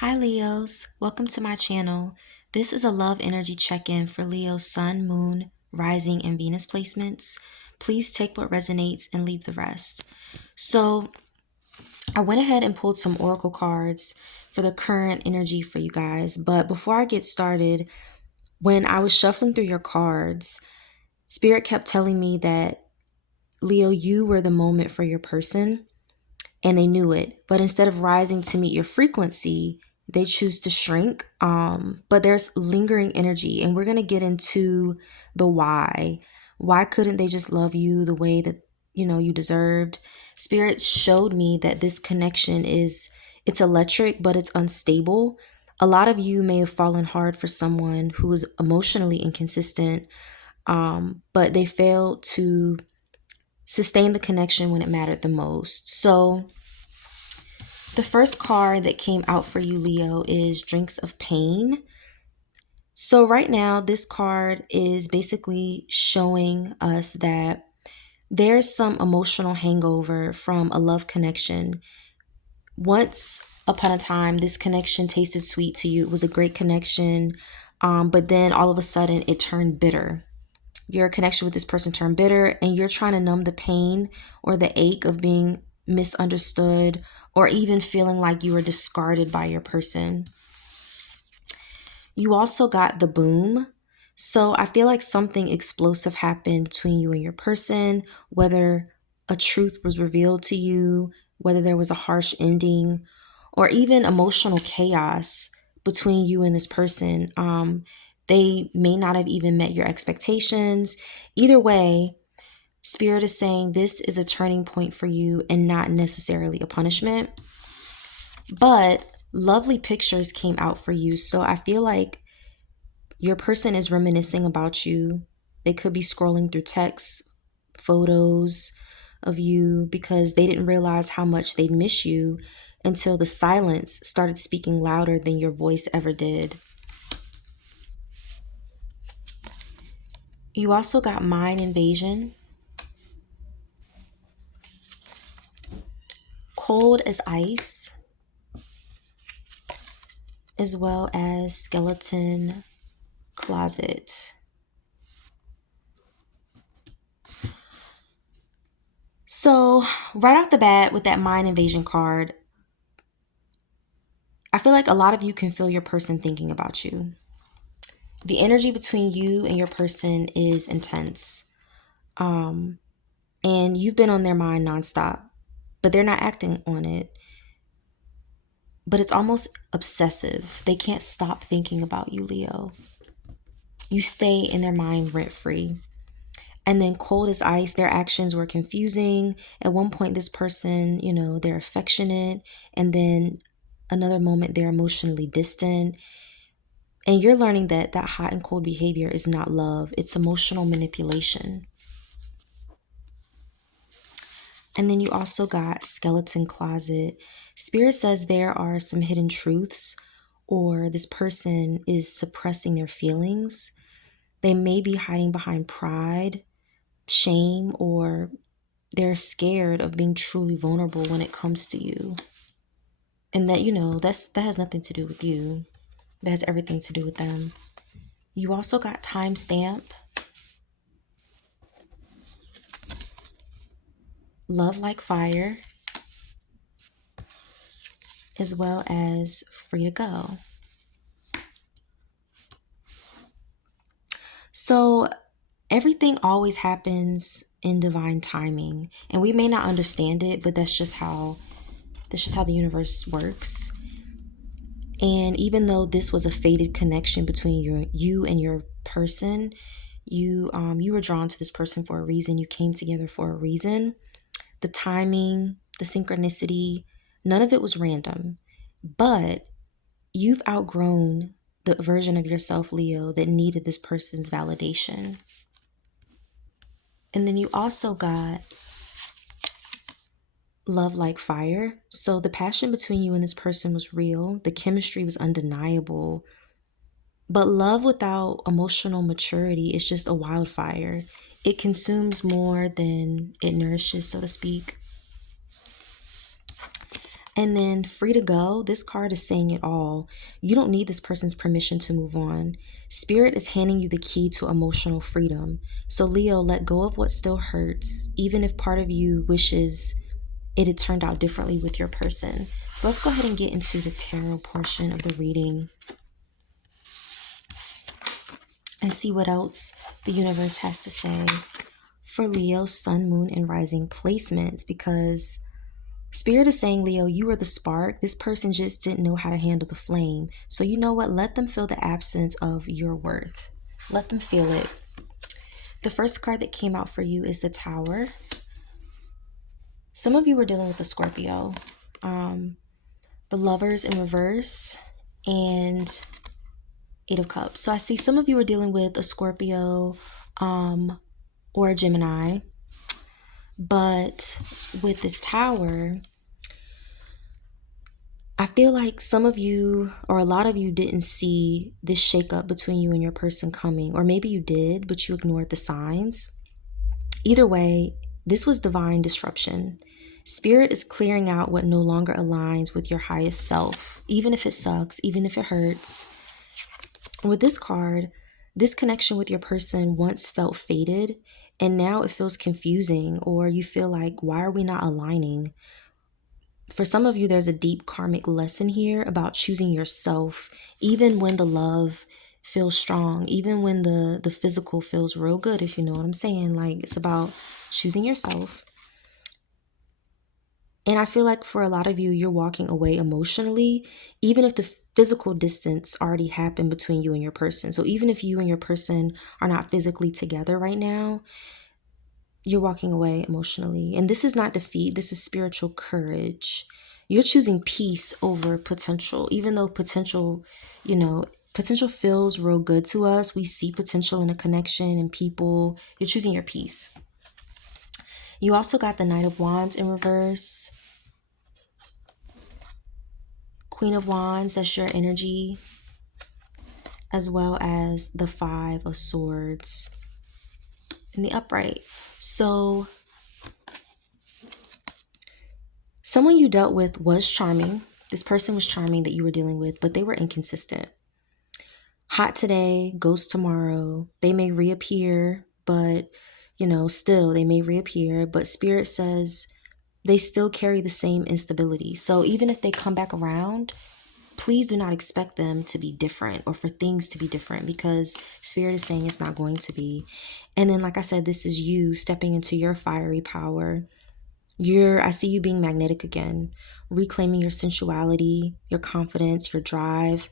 Hi Leos, welcome to my channel. This is a love energy check-in for Leo's Sun, Moon, Rising, and Venus placements. Please take what resonates and leave the rest. So I went ahead and pulled some oracle cards for the current energy for you guys. But before I get started, when I was shuffling through your cards, Spirit kept telling me that Leo, you were the moment for your person. And they knew it. But instead of rising to meet your frequency, they choose to shrink. But there's lingering energy, and we're gonna get into the why. Why couldn't they just love you the way that you deserved? Spirit showed me that this connection it's electric, but it's unstable. A lot of you may have fallen hard for someone who was emotionally inconsistent, but they failed to sustain the connection when it mattered the most. So the first card that came out for you, Leo, is Drinks of Pain. So right now, this card is basically showing us that there's some emotional hangover from a love connection. Once upon a time, this connection tasted sweet to you. It was a great connection, but then all of a sudden it turned bitter. Your connection with this person turned bitter, and you're trying to numb the pain or the ache of being misunderstood or even feeling like you were discarded by your person. You also got the boom. So I feel like something explosive happened between you and your person, whether a truth was revealed to you, whether there was a harsh ending, or even emotional chaos between you and this person. They may not have even met your expectations. Either way, Spirit is saying this is a turning point for you and not necessarily a punishment. But lovely pictures came out for you. So I feel like your person is reminiscing about you. They could be scrolling through texts, photos of you because they didn't realize how much they'd miss you until the silence started speaking louder than your voice ever did. You also got Mind Invasion, Cold as Ice, as well as Skeleton Closet. So, right off the bat with that Mind Invasion card, I feel like a lot of you can feel your person thinking about you. The energy between you and your person is intense. Um, and you've been on their mind nonstop, but they're not acting on it. But it's almost obsessive. They can't stop thinking about you, Leo. You stay in their mind rent free. And then Cold as Ice, their actions were confusing. At one point, this person, they're affectionate. And then another moment, they're emotionally distant. And you're learning that that hot and cold behavior is not love, it's emotional manipulation. And then you also got Skeleton Closet. Spirit says there are some hidden truths, or this person is suppressing their feelings. They may be hiding behind pride, shame, or they're scared of being truly vulnerable when it comes to you. And that has nothing to do with you. That has everything to do with them. You also got Timestamp, Love Like Fire, as well as Free to Go. So everything always happens in divine timing, and we may not understand it, but that's just how the universe works. And even though this was a fated connection between you and your person, you were drawn to this person for a reason. You came together for a reason. The timing, the synchronicity, none of it was random. But you've outgrown the version of yourself, Leo, that needed this person's validation. And then you also got Love Like Fire. So the passion between you and this person was real. The chemistry was undeniable. But love without emotional maturity is just a wildfire. It consumes more than it nourishes, so to speak. And then free to go, this card is saying it all. You don't need this person's permission to move on. Spirit is handing you the key to emotional freedom. So, Leo, let go of what still hurts, even if part of you wishes it had turned out differently with your person. So, let's go ahead and get into the tarot portion of the reading and see what else the universe has to say for Leo, Sun, Moon, and Rising placements, because Spirit is saying, Leo, you were the spark. This person just didn't know how to handle the flame. So you know what? Let them feel the absence of your worth. Let them feel it. The first card that came out for you is the Tower. Some of you were dealing with the Scorpio, the Lovers in reverse, and Eight of Cups. So I see some of you were dealing with a Scorpio or a Gemini. But with this Tower, I feel like some of you or a lot of you didn't see this shakeup between you and your person coming, or maybe you did, but you ignored the signs. Either way, this was divine disruption. Spirit is clearing out what no longer aligns with your highest self, even if it sucks, even if it hurts. With this card, this connection with your person once felt fated, and now it feels confusing, or you feel like, why are we not aligning? For some of you, there's a deep karmic lesson here about choosing yourself, even when the love feels strong, even when the physical feels real good, if you know what I'm saying. Like, it's about choosing yourself. And I feel like for a lot of you, you're walking away emotionally, even if the physical distance already happened between you and your person. So even if you and your person are not physically together right now, you're walking away emotionally. And this is not defeat, this is spiritual courage. You're choosing peace over potential, even though potential, potential feels real good to us. We see potential in a connection and people. You're choosing your peace. You also got the Knight of Wands in reverse, Queen of Wands, that's your energy, as well as the Five of Swords in the upright. So someone you dealt with was charming. This person was charming that you were dealing with, but they were inconsistent. Hot today, ghost tomorrow. They may reappear, but, still they may reappear. But Spirit says they still carry the same instability. So even if they come back around, please do not expect them to be different or for things to be different, because Spirit is saying it's not going to be. And then, like I said, this is you stepping into your fiery power. I see you being magnetic again, reclaiming your sensuality, your confidence, your drive.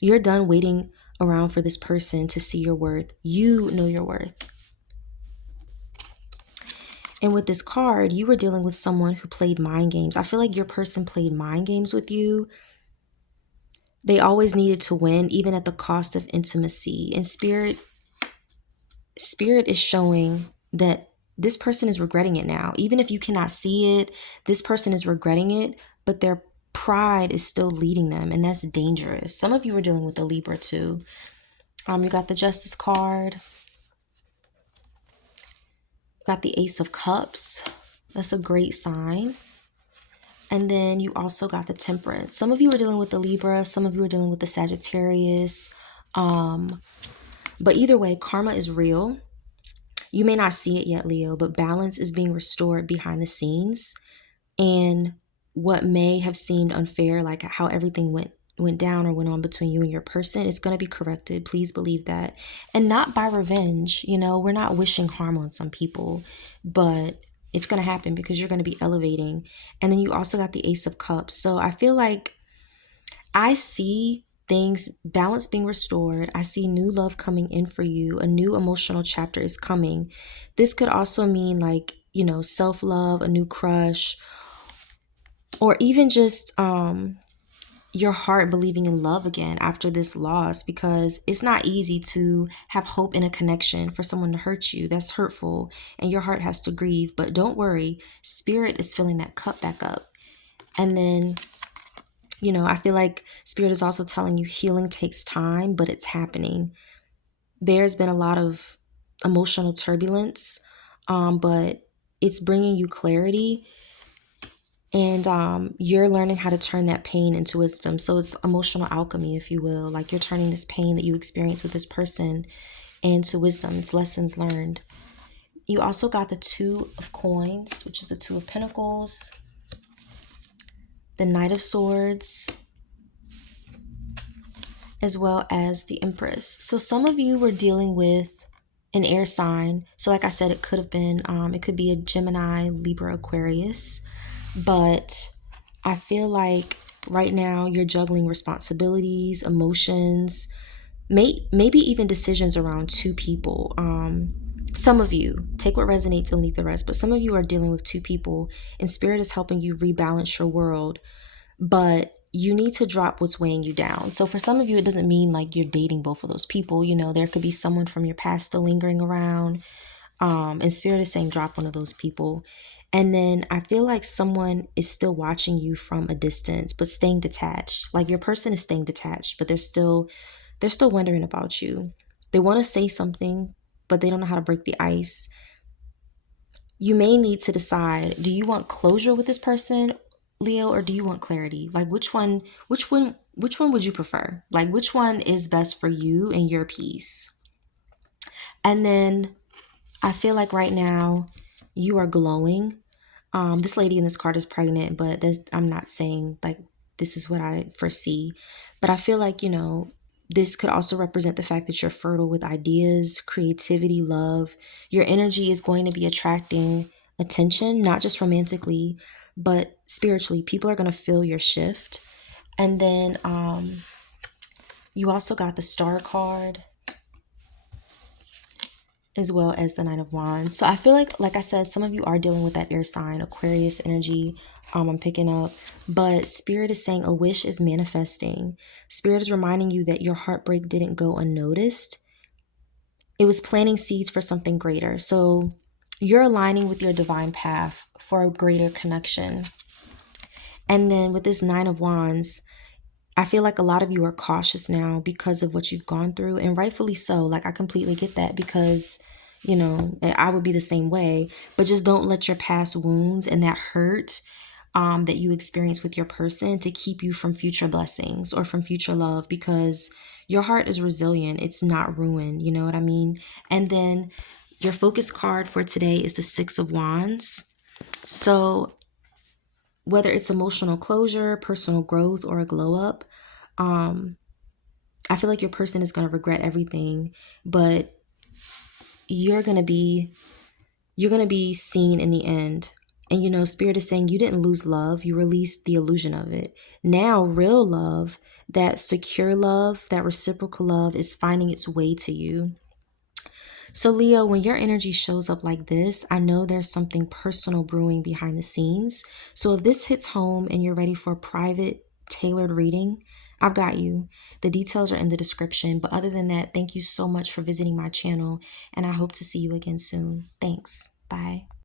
You're done waiting around for this person to see your worth. You know your worth. And with this card, you were dealing with someone who played mind games. I feel like your person played mind games with you. They always needed to win, even at the cost of intimacy. And Spirit is showing that this person is regretting it now. Even if you cannot see it, this person is regretting it, but their pride is still leading them, and that's dangerous. Some of you are dealing with a Libra too. You got the Justice card. Got the Ace of Cups. That's a great sign. And then you also got the Temperance. Some of you are dealing with the Libra. Some of you are dealing with the Sagittarius. But either way, karma is real. You may not see it yet, Leo, but balance is being restored behind the scenes. And what may have seemed unfair, like how everything went down or went on between you and your person, is going to be corrected. Please believe that. And not by revenge. We're not wishing harm on some people, but it's going to happen because you're going to be elevating. And then you also got the Ace of Cups. So I feel like I see things, balance being restored. I see new love coming in for you. A new emotional chapter is coming. This could also mean like, self-love, a new crush, or even just your heart believing in love again after this loss, because it's not easy to have hope in a connection for someone to hurt you. That's hurtful, and your heart has to grieve. But don't worry, Spirit is filling that cup back up. And then, I feel like Spirit is also telling you healing takes time, but it's happening. There's been a lot of emotional turbulence, but it's bringing you clarity. And you're learning how to turn that pain into wisdom. So it's emotional alchemy, if you will. Like you're turning this pain that you experience with this person into wisdom. It's lessons learned. You also got the Two of Coins, which is the Two of Pentacles, the Knight of Swords, as well as the Empress. So some of you were dealing with an air sign. So like I said, it could have been, it could be a Gemini, Libra, Aquarius. But I feel like right now you're juggling responsibilities, emotions, maybe even decisions around two people. Some of you take what resonates and leave the rest, but some of you are dealing with two people, and spirit is helping you rebalance your world, but you need to drop what's weighing you down. So for some of you, it doesn't mean like you're dating both of those people. You know, there could be someone from your past still lingering around. And spirit is saying drop one of those people. And then I feel like someone is still watching you from a distance, but staying detached. Like your person is staying detached, but they're still wondering about you. They want to say something, but they don't know how to break the ice. You may need to decide, do you want closure with this person, Leo, or do you want clarity? Like which one would you prefer? Like which one is best for you and your peace? And then I feel like right now you are glowing. This lady in this card is pregnant, but I'm not saying like this is what I foresee. But I feel like, this could also represent the fact that you're fertile with ideas, creativity, love. Your energy is going to be attracting attention, not just romantically, but spiritually. People are going to feel your shift. And then you also got the Star card as well as the Nine of Wands. So I feel like I said, some of you are dealing with that air sign, Aquarius energy. I'm picking up, but Spirit is saying a wish is manifesting. Spirit is reminding you that your heartbreak didn't go unnoticed. It was planting seeds for something greater. So you're aligning with your divine path for a greater connection. And then with this Nine of Wands, I feel like a lot of you are cautious now because of what you've gone through, and rightfully so. Like, I completely get that because, I would be the same way. But just don't let your past wounds and that hurt that you experience with your person to keep you from future blessings or from future love, because your heart is resilient. It's not ruined. You know what I mean? And then your focus card for today is the Six of Wands. So whether it's emotional closure, personal growth, or a glow up, um, I feel like your person is going to regret everything, but you're going to be seen in the end. And spirit is saying you didn't lose love, you released the illusion of it. Now real love, that secure love, that reciprocal love is finding its way to you. So, Leo, when your energy shows up like this, I know there's something personal brewing behind the scenes. So, if this hits home and you're ready for a private, tailored reading, I've got you. The details are in the description. But other than that, thank you so much for visiting my channel, and I hope to see you again soon. Thanks. Bye.